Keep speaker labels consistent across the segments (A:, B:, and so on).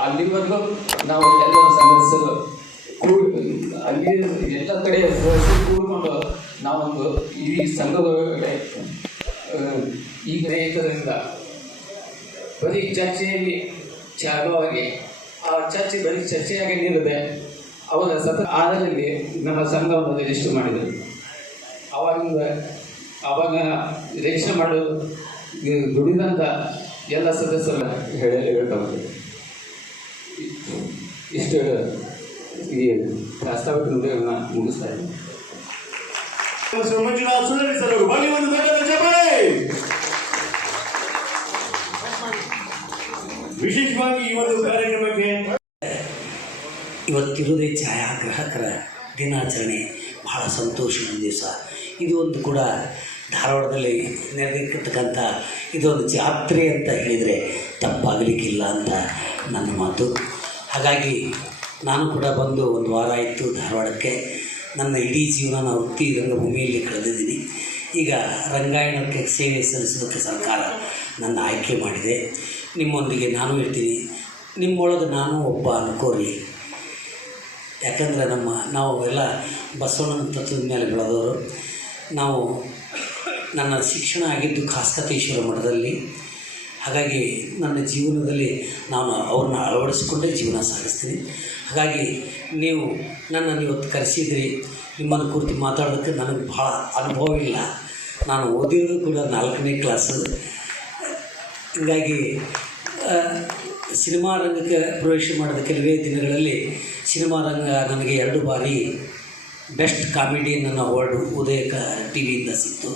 A: ಅಲ್ಲಿವರೆಗೂ ನಾವು ಎಲ್ಲ ಸದಸ್ಯರು ಕೂಡ ಅಲ್ಲಿ ಎಲ್ಲ ಕಡೆ ಕೂಡಿಕೊಂಡು ನಾವೊಂದು ಈ ಆ, ಈಗ ಏಕದಿಂದ ಬರೀ ಚರ್ಚೆಯಲ್ಲಿ ಚಾಗವಾಗಿ ಆ ಚರ್ಚೆ ಬರೀ ಚರ್ಚೆಯಾಗಿ ನಿಲ್ಲದೆ ಅವರ ಸತ ಆಧಾರದಲ್ಲಿ ನಮ್ಮ ಸಂಘವನ್ನು ರಿಜಿಸ್ಟರ್ ಮಾಡಿದರು ಅವಾಗಿಂದ ಅವಾಗ ರಿಜಿಸ್ಟರ್ ಮಾಡಲು ದುಡಿದಂಥ ಎಲ್ಲ ಸದಸ್ಯರ ಹೇಳಿ ಹೇಳ್ತಾ. ಇಷ್ಟು ಈ ಪ್ರಾಸ್ತಾವಿಕ ನುಡಿಗಳನ್ನ ಮುಗಿಸ್ತಾ ಇದ್ದೀನಿ.
B: ಮಂಜುನಾಥ್ ಸುಂದರಿ ಸರ್ ಬನ್ನಿ ಒಂದು ದೊಡ್ಡ ವಿಶೇಷವಾಗಿ ಈ ಒಂದು ಕಾರ್ಯಕ್ರಮಕ್ಕೆ
C: ಇವತ್ತಿರುವುದೇ ಛಾಯಾಗ್ರಾಹಕರ ದಿನಾಚರಣೆ. ಬಹಳ ಸಂತೋಷದ ದಿವಸ. ಇದು ಒಂದು ಕೂಡ ಧಾರವಾಡದಲ್ಲಿ ನಡೆದಿರ್ತಕ್ಕಂಥ ಇದೊಂದು ಜಾತ್ರೆ ಅಂತ ಹೇಳಿದರೆ ತಪ್ಪಾಗಲಿಕ್ಕಿಲ್ಲ ಅಂತ ನನ್ನ ಮಾತು. ಹಾಗಾಗಿ ನಾನು ಕೂಡ ಬಂದು ಒಂದು ವಾರ ಆಯಿತು ಧಾರವಾಡಕ್ಕೆ. ನನ್ನ ಇಡೀ ಜೀವನ ನಾನು ವೃತ್ತಿ ರಂಗಭೂಮಿಯಲ್ಲಿ ಕಳೆದಿದ್ದೀನಿ. ಈಗ ರಂಗಾಯಣಕ್ಕೆ ಸೇವೆ ಸಲ್ಲಿಸೋದಕ್ಕೆ ಸರ್ಕಾರ ನನ್ನ ಆಯ್ಕೆ ಮಾಡಿದೆ. ನಿಮ್ಮೊಂದಿಗೆ ನಾನು ಇರ್ತೀನಿ. ನಿಮ್ಮೊಳಗೆ ನಾನು ಒಬ್ಬ ಅನ್ಕೋರಿ. ಯಾಕಂದರೆ ನಮ್ಮ ನಾವು ಎಲ್ಲ ಬಸವಣ್ಣನ ತತ್ವದ ಮೇಲೆ ಬೆಳೆದವರು. ನಾವು ನನ್ನ ಶಿಕ್ಷಣ ಆಗಿದ್ದು ಖಾಸ್ಕತೇಶ್ವರ ಮಠದಲ್ಲಿ. ಹಾಗಾಗಿ ನನ್ನ ಜೀವನದಲ್ಲಿ ನಾನು ಅವ್ರನ್ನ ಅಳವಡಿಸ್ಕೊಂಡೇ ಜೀವನ ಸಾಗಿಸ್ತೀನಿ. ಹಾಗಾಗಿ ನೀವು ನನ್ನನ್ನು ಇವತ್ತು ಕರೆಸಿದ್ರಿ, ನಿಮ್ಮನ್ನು ಕುರಿತು ಮಾತಾಡೋದಕ್ಕೆ ನನಗೆ ಭಾಳ ಅನುಭವ ಇಲ್ಲ. ನಾನು ಓದಿರೋದು ಕೂಡ ನಾಲ್ಕನೇ ಕ್ಲಾಸು ಹೀಗಾಗಿ ಸಿನಿಮಾ ರಂಗಕ್ಕೆ ಪ್ರವೇಶ ಮಾಡಿದ ಕೆಲವೇ ದಿನಗಳಲ್ಲಿ ಸಿನಿಮಾ ರಂಗ ನನಗೆ ಎರಡು ಬಾರಿ ಬೆಸ್ಟ್ ಕಾಮಿಡಿ ನನ್ನ ಅವಾರ್ಡು ಉದಯ ಟಿ ವಿಯಿಂದ ಸಿಕ್ತು.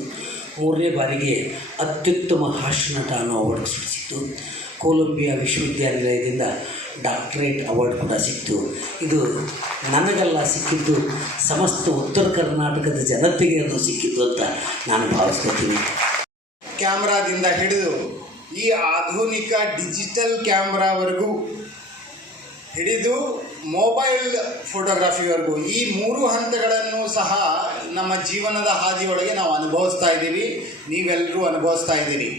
C: ಮೂರನೇ ಬಾರಿಗೆ ಅತ್ಯುತ್ತಮ ಹಾಸ್ಯ ನಟ ಅನ್ನೋ ಅವಾರ್ಡ್ ಸಿಕ್ಕಿತ್ತು ಕೊಲಂಬಿಯಾ ವಿಶ್ವವಿದ್ಯಾನಿಲಯದಿಂದ ಡಾಕ್ಟರೇಟ್ ಅವಾರ್ಡ್ ಕೂಡ ಸಿಕ್ತು ಇದು ನನಗೆಲ್ಲ ಸಿಕ್ಕಿದ್ದು, ಸಮಸ್ತ ಉತ್ತರ ಕರ್ನಾಟಕದ ಜನತೆಗೆ ಅದು ಸಿಕ್ಕಿದ್ದು ಅಂತ ನಾನು ಭಾವಿಸ್ಕೊತೀನಿ.
D: ಕ್ಯಾಮ್ರಾದಿಂದ ಹಿಡಿದು ಈ ಆಧುನಿಕ ಡಿಜಿಟಲ್ ಕ್ಯಾಮ್ರಾವರೆಗೂ ಹಿಡಿದು ಮೊಬೈಲ್ ಫೋಟೋಗ್ರಫಿವರೆಗೂ ಈ ಮೂರು ಹಂತಗಳನ್ನು ಸಹ ನಮ್ಮ ಜೀವನದ ಹಾದಿಯೊಳಗೆ ನಾವು ಅನುಭವಿಸ್ತಾ ಇದ್ದೀವಿ. ನೀವೆಲ್ಲರೂ ಅನುಭವಿಸ್ತಾ ಇದ್ದೀರಿ.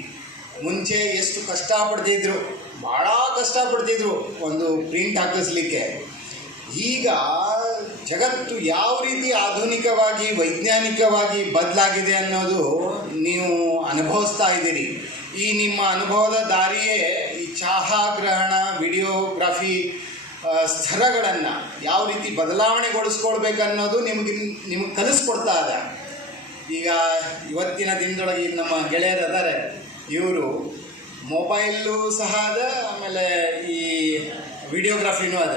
D: ಮುಂಚೆ ಎಷ್ಟು ಕಷ್ಟಪಡ್ತಿದ್ರು ಭಾಳ ಕಷ್ಟಪಡ್ತಿದ್ರು ಒಂದು ಪ್ರಿಂಟ್ ಹಾಕಿಸ್ಲಿಕ್ಕೆ. ಈಗ ಜಗತ್ತು ಯಾವ ರೀತಿ ಆಧುನಿಕವಾಗಿ, ವೈಜ್ಞಾನಿಕವಾಗಿ ಬದಲಾಗಿದೆ ಅನ್ನೋದು ನೀವು ಅನುಭವಿಸ್ತಾ ಇದ್ದೀರಿ. ಈ ನಿಮ್ಮ ಅನುಭವದ ದಾರಿಯೇ ಈ ಗ್ರಹಣ ವಿಡಿಯೋಗ್ರಫಿ ಆ, ಸ್ಥಳಗಳನ್ನು ಯಾವ ರೀತಿ ಬದಲಾವಣೆಗೊಳಿಸ್ಕೊಳ್ಬೇಕನ್ನೋದು ನಿಮ್ಗೆ ನಿಮ್ಗೆ ಕಲಿಸ್ಕೊಡ್ತಾ ಇದೆ. ಈಗ ಇವತ್ತಿನ ದಿನದೊಳಗೆ ನಮ್ಮ ಗೆಳೆಯರು ಅದಾರೆ ಇವರು ಮೊಬೈಲು ಸಹ ಅದ ಆಮೇಲೆ ಈ ವಿಡಿಯೋಗ್ರಫಿನೂ ಅದ.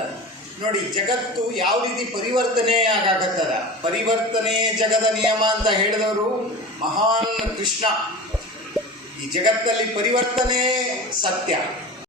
D: ನೋಡಿ ಜಗತ್ತು ಯಾವ ರೀತಿ ಪರಿವರ್ತನೆ ಆಗಾಕತ್ತದ. ಪರಿವರ್ತನೆ ಜಗದ ನಿಯಮ ಅಂತ ಹೇಳಿದವರು ಮಹಾನ್ ಕೃಷ್ಣ. ಈ ಜಗತ್ತಲ್ಲಿ ಪರಿವರ್ತನೆ ಸತ್ಯ.